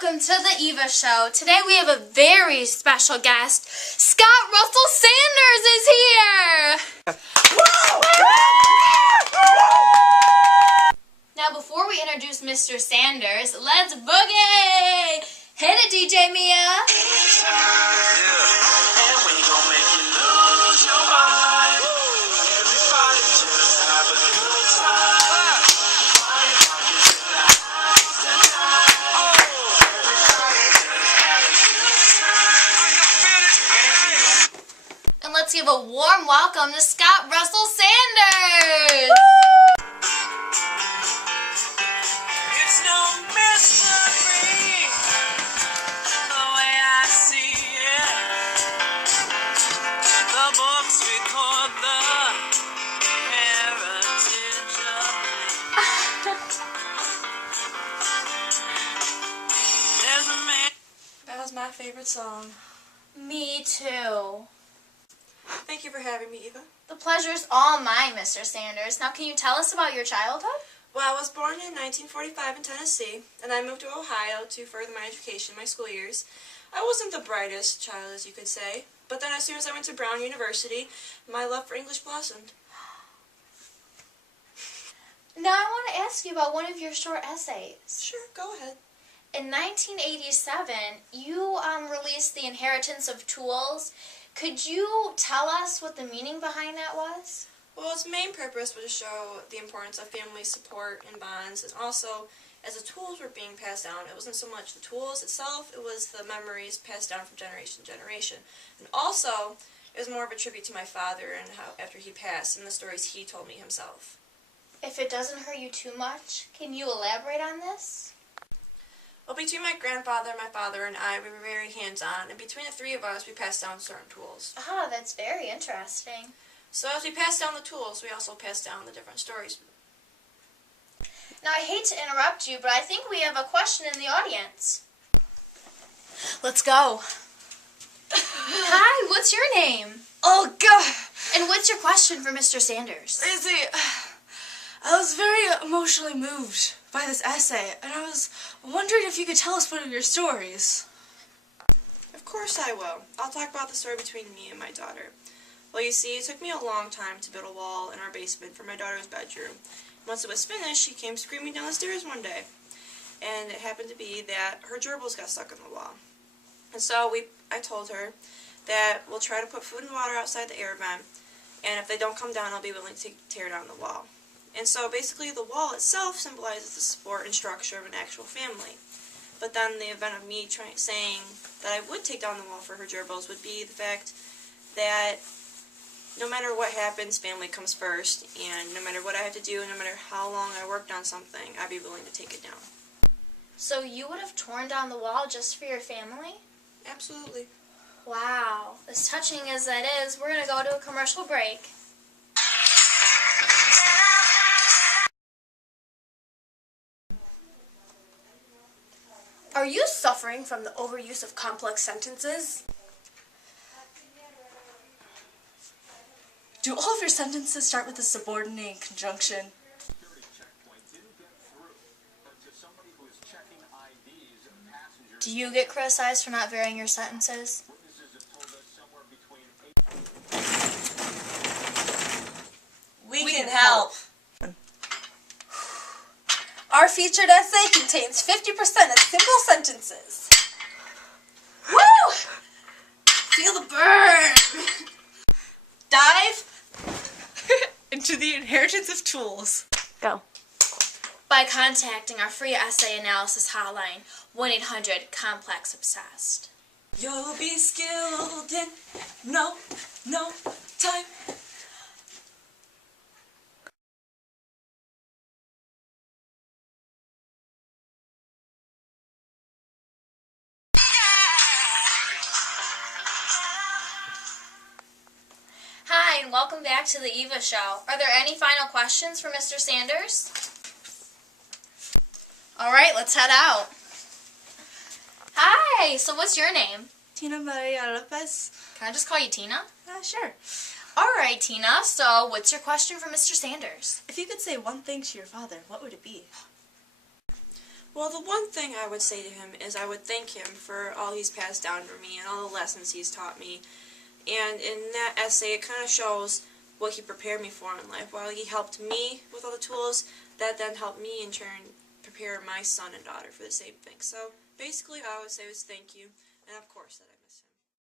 welcome to the Eva Show. Today we have a very special guest. Scott Russell Sanders is here! Now before we introduce Mr. Sanders, let's boogie! Hit it, DJ Mia! And let's give a warm welcome to Scott Russell Sanders! It's no mystery, the way I see it. The books record the heritage of There's a man. That was my favorite song. Me too. Thank you for having me, Eva. The pleasure's all mine, Mr. Sanders. Now can you tell us about your childhood? Well, I was born in 1945 in Tennessee, and I moved to Ohio to further my education, my school years. I wasn't the brightest child, as you could say, but then as soon as I went to Brown University, my love for English blossomed. Now I want to ask you about one of your short essays. Sure, go ahead. In 1987, you released The Inheritance of Tools. Could you tell us what the meaning behind that was? Well, its main purpose was to show the importance of family support and bonds, and also, as the tools were being passed down, it wasn't so much the tools itself, it was the memories passed down from generation to generation. And also, it was more of a tribute to my father and how, after he passed, and the stories he told me himself. If it doesn't hurt you too much, can you elaborate on this? Well, between my grandfather, my father, and I, we were very hands-on, and between the three of us, we passed down certain tools. Ah, that's very interesting. So as we passed down the tools, we also passed down the different stories. Now, I hate to interrupt you, but I think we have a question in the audience. Let's go. Hi, what's your name? Oh, God. And what's your question for Mr. Sanders? Izzy, I was very emotionally moved by this essay, and I was wondering if you could tell us one of your stories. Of course I will. I'll talk about the story between me and my daughter. Well, you see, it took me a long time to build a wall in our basement for my daughter's bedroom. Once it was finished, she came screaming down the stairs one day. And it happened to be that her gerbils got stuck in the wall. And so I told her that we'll try to put food and water outside the air vent, and if they don't come down, I'll be willing to tear down the wall. And so basically the wall itself symbolizes the support and structure of an actual family. But then the event of me saying that I would take down the wall for her gerbils would be the fact that no matter what happens, family comes first, and no matter what I have to do, no matter how long I worked on something, I'd be willing to take it down. So you would have torn down the wall just for your family? Absolutely. Wow. As touching as that is, we're going to go to a commercial break. Are you suffering from the overuse of complex sentences? Do all of your sentences start with a subordinating conjunction? Do you get criticized for not varying your sentences? We can help. Our featured essay contains 50% of simple sentences. Woo! Feel the burn! Dive into the inheritance of tools. Go. By contacting our free essay analysis hotline, 1-800-COMPLEX-OBSESSED. You'll be skilled in no time. Hi, and welcome back to the Eva Show. Are there any final questions for Mr. Sanders? All right, let's head out. Hi, so what's your name? Tina Maria Lopez. Can I just call you Tina? Sure. All right, Tina, so what's your question for Mr. Sanders? If you could say one thing to your father, what would it be? Well, the one thing I would say to him is I would thank him for all he's passed down for me and all the lessons he's taught me. And in that essay, it kind of shows what he prepared me for in life. While he helped me with all the tools, that then helped me in turn prepare my son and daughter for the same thing. So basically, all I would say was thank you, and of course that I miss him.